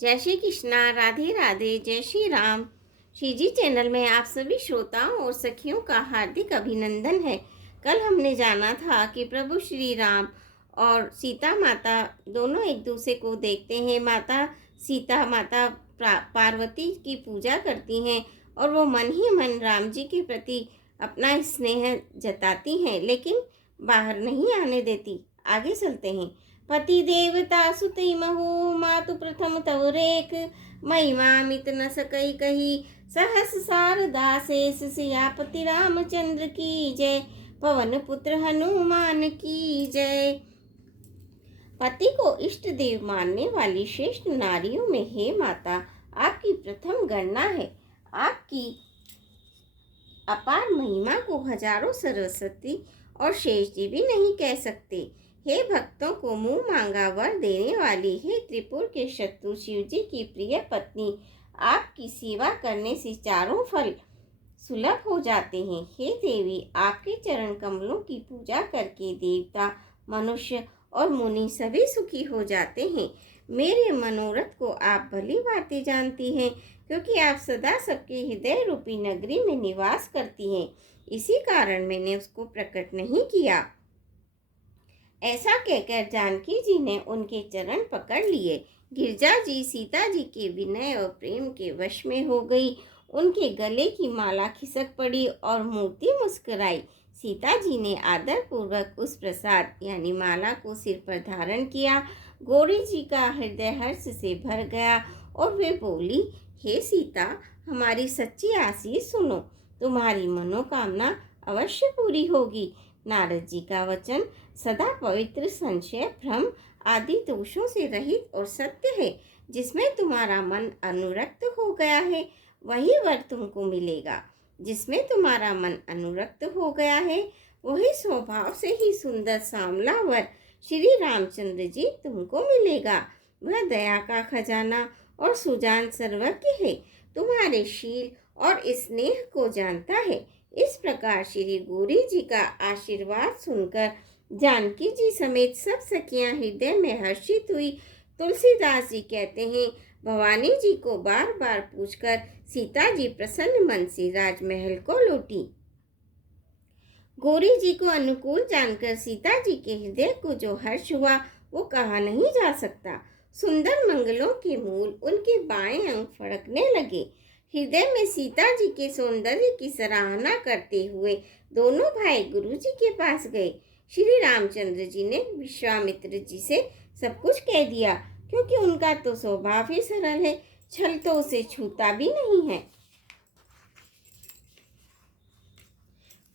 जय श्री कृष्णा, राधे राधे, जय श्री राम। श्री जी चैनल में आप सभी श्रोताओं और सखियों का हार्दिक अभिनंदन है। कल हमने जाना था कि प्रभु श्री राम और सीता माता दोनों एक दूसरे को देखते हैं। माता सीता माता पार्वती की पूजा करती हैं और वो मन ही मन राम जी के प्रति अपना स्नेह जताती हैं, लेकिन बाहर नहीं आने देती। आगे चलते हैं। पति देवता सुतई महु मातु प्रथम तव रेख, महिमा मित न सकई कही, सहस शारदा शेष सियापति रामचंद्र की जय, पवन पुत्र हनुमान की जय। पति को इष्ट देव मानने वाली श्रेष्ठ नारियों में हे माता, आपकी प्रथम गणना है। आपकी अपार महिमा को हजारों सरस्वती और शेष जी भी नहीं कह सकते। हे भक्तों को मुंह मांगा वर देने वाली, हे त्रिपुर के शत्रु शिव जी की प्रिय पत्नी, आपकी सेवा करने से चारों फल सुलभ हो जाते हैं। हे देवी, आपके चरण कमलों की पूजा करके देवता, मनुष्य और मुनि सभी सुखी हो जाते हैं। मेरे मनोरथ को आप भली भांति जानती हैं, क्योंकि आप सदा सबके हृदय रूपी नगरी में निवास करती हैं। इसी कारण मैंने उसको प्रकट नहीं किया। ऐसा कहकर जानकी जी ने उनके चरण पकड़ लिए। गिरजा जी सीता जी के विनय और प्रेम के वश में हो गई। उनके गले की माला खिसक पड़ी और मूर्ति मुस्कुराई। सीता जी ने आदर पूर्वक उस प्रसाद यानी माला को सिर पर धारण किया। गौरी जी का हृदय हर्ष से भर गया और वे बोली, हे सीता, हमारी सच्ची आशीष सुनो, तुम्हारी मनोकामना अवश्य पूरी होगी। नारद जी का वचन सदा पवित्र, संशय, भ्रम आदि दोषों से रहित और सत्य है। जिसमें तुम्हारा मन अनुरक्त हो गया है वही वर तुमको मिलेगा। जिसमें तुम्हारा मन अनुरक्त हो गया है वही स्वभाव से ही सुंदर सांवला वर श्री रामचंद्र जी तुमको मिलेगा। वह दया का खजाना और सुजान सर्वज्ञ है, तुम्हारे शील और स्नेह को जानता है। इस प्रकार श्री गौरी जी का आशीर्वाद सुनकर जानकी जी समेत सब सखियां हृदय में हर्षित हुई। तुलसीदास जी कहते हैं, भवानी जी को बार बार पूछकर सीता जी प्रसन्न मन से राजमहल को लौटी। गौरी जी को अनुकूल जानकर सीता जी के हृदय को जो हर्ष हुआ वो कहा नहीं जा सकता। सुंदर मंगलों के मूल उनके बाएं अंग फड़कने लगे। हृदय में सीता जी के सौंदर्य की सराहना करते हुए दोनों भाई गुरु जी के पास गए। श्री रामचंद्र जी ने विश्वामित्र जी से सब कुछ कह दिया, क्योंकि उनका तो स्वभाव ही सरल है, छल तो उसे छूता भी नहीं है।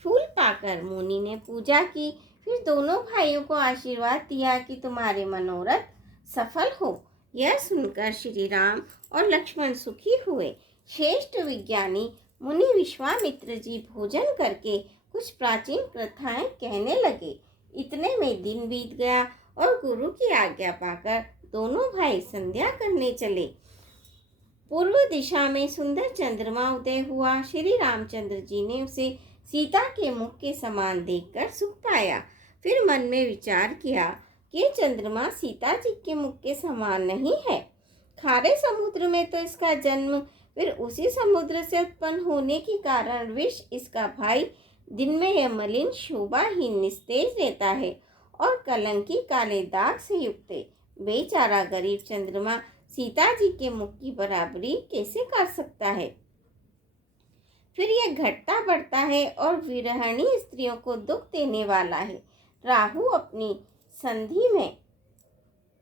फूल पाकर मुनि ने पूजा की, फिर दोनों भाइयों को आशीर्वाद दिया कि तुम्हारे मनोरथ सफल हो। यह सुनकर श्री राम और लक्ष्मण सुखी हुए। श्रेष्ठ विज्ञानी मुनि विश्वामित्र जी भोजन करके कुछ प्राचीन कथाएं कहने लगे। इतने में दिन बीत गया और गुरु की आज्ञा पाकर दोनों भाई संध्या करने चले। पूर्व दिशा में सुंदर चंद्रमा उदय हुआ। श्री रामचंद्र जी ने उसे सीता के मुख के समान देखकर सुख पाया। फिर मन में विचार किया कि चंद्रमा सीता जी के मुख के समान नहीं है। खारे समुद्र में तो इसका जन्म, फिर उसी समुद्र से उत्पन्न होने के कारण विष इसका भाई दिन में यह मलिन शोभाहीन निस्तेज रहता है और कलंकी काले दाग से युक्त है। बेचारा गरीब चंद्रमा सीता जी के मुख की बराबरी कैसे कर सकता है। फिर यह घटता बढ़ता है और विरहणी स्त्रियों को दुख देने वाला है। राहु अपनी संधि में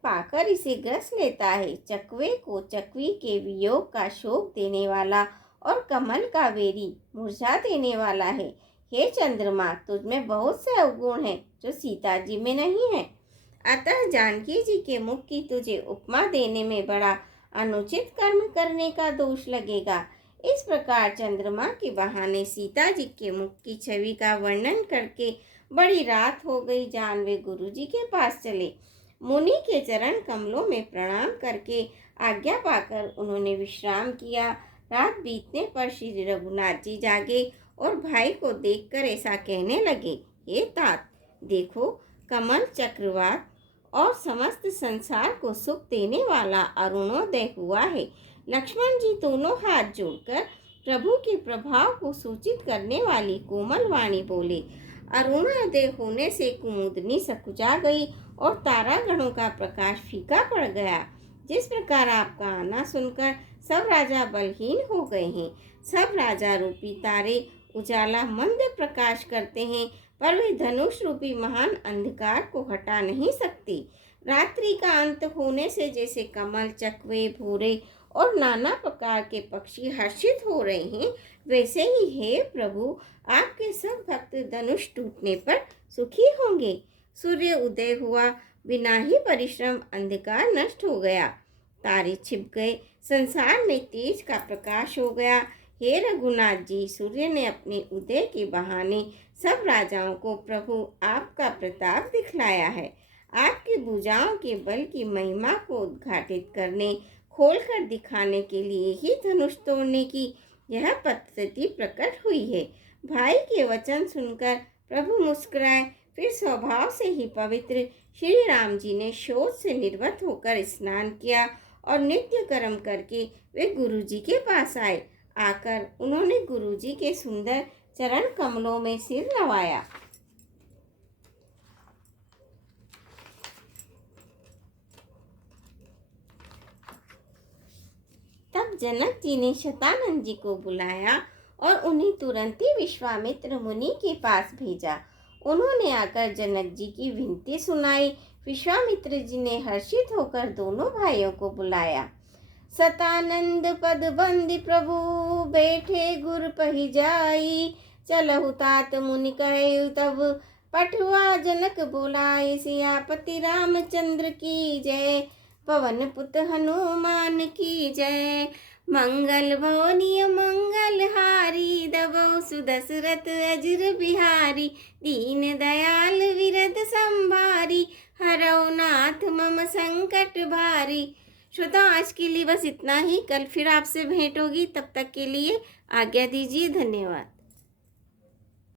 पाकर इसे ग्रस लेता है। चकवे को चकवी के वियोग का शोक देने वाला और कमल का बेरी मुरझा देने वाला है। हे चंद्रमा, तुझमें बहुत से अवगुण हैं जो सीता जी में नहीं है। अतः जानकी जी के मुख की तुझे उपमा देने में बड़ा अनुचित कर्म करने का दोष लगेगा। इस प्रकार चंद्रमा के बहाने सीता जी के मुख की छवि का वर्णन करके बड़ी रात हो गई जान वे गुरु जी के पास चले। मुनि के चरण कमलों में प्रणाम करके आज्ञा पाकर उन्होंने विश्राम किया। रात बीतने पर श्री रघुनाथ जी जागे और भाई को देखकर ऐसा कहने लगे, हे तात, देखो, कमल, चक्रवात और समस्त संसार को सुख देने वाला अरुणोदय हुआ है। लक्ष्मण जी दोनों हाथ जोड़कर प्रभु के प्रभाव को सूचित करने वाली कोमल वाणी बोले। अरुणोदय होने से कुमुदनी सकुचा गई और तारागणों का प्रकाश फीका पड़ गया। जिस प्रकार आपका आना सुनकर सब राजा बलहीन हो गए हैं, सब राजा रूपी तारे उजाला मंद प्रकाश करते हैं, पर वे धनुष रूपी महान अंधकार को हटा नहीं सकती। रात्रि का अंत होने से जैसे कमल, चकवे, भूरे और नाना प्रकार के पक्षी हर्षित हो रहे हैं, वैसे ही हे प्रभु आपके सब भक्त धनुष टूटने पर सुखी होंगे। सूर्य उदय हुआ, बिना ही परिश्रम अंधकार नष्ट हो गया, तारे छिप गए, संसार में तेज का प्रकाश हो गया। हे रघुनाथ जी, सूर्य ने अपने उदय के बहाने सब राजाओं को प्रभु आपका प्रताप दिखलाया है। आपकी भुजाओं के बल की महिमा को उद्घाटित करने, खोलकर दिखाने के लिए ही धनुष तोड़ने की यह पद्धति प्रकट हुई है। भाई के वचन सुनकर प्रभु मुस्कुराए। फिर स्वभाव से ही पवित्र श्री राम जी ने शोच से निर्वत होकर स्नान किया और नित्य कर्म करके वे गुरु जी के पास आए। आकर उन्होंने गुरु जी के सुंदर चरण कमलों में सिर नवाया। तब जनक जी ने शतानंद जी को बुलाया और उन्हें तुरंत ही विश्वामित्र मुनि के पास भेजा। उन्होंने आकर जनक जी की विनती सुनाई। विश्वामित्र जी ने हर्षित होकर दोनों भाइयों को बुलाया। सतानंद पद बंदी प्रभु बैठे गुर पही जाई, चलहु तात मुनि कहे तब पठवा जनक बोलाए। सियापति रामचंद्र की जय, पवन पुत हनुमान की जय। मंगल भवनीय मंगल हारी, दबौ सुदशरथ अजर बिहारी। दीन दयाल विरद संभारी, हरौ नाथ मम संकट भारी। श्रोता, आज के लिए बस इतना ही। कल फिर आपसे भेंट होगी, तब तक के लिए आज्ञा दीजिए। धन्यवाद।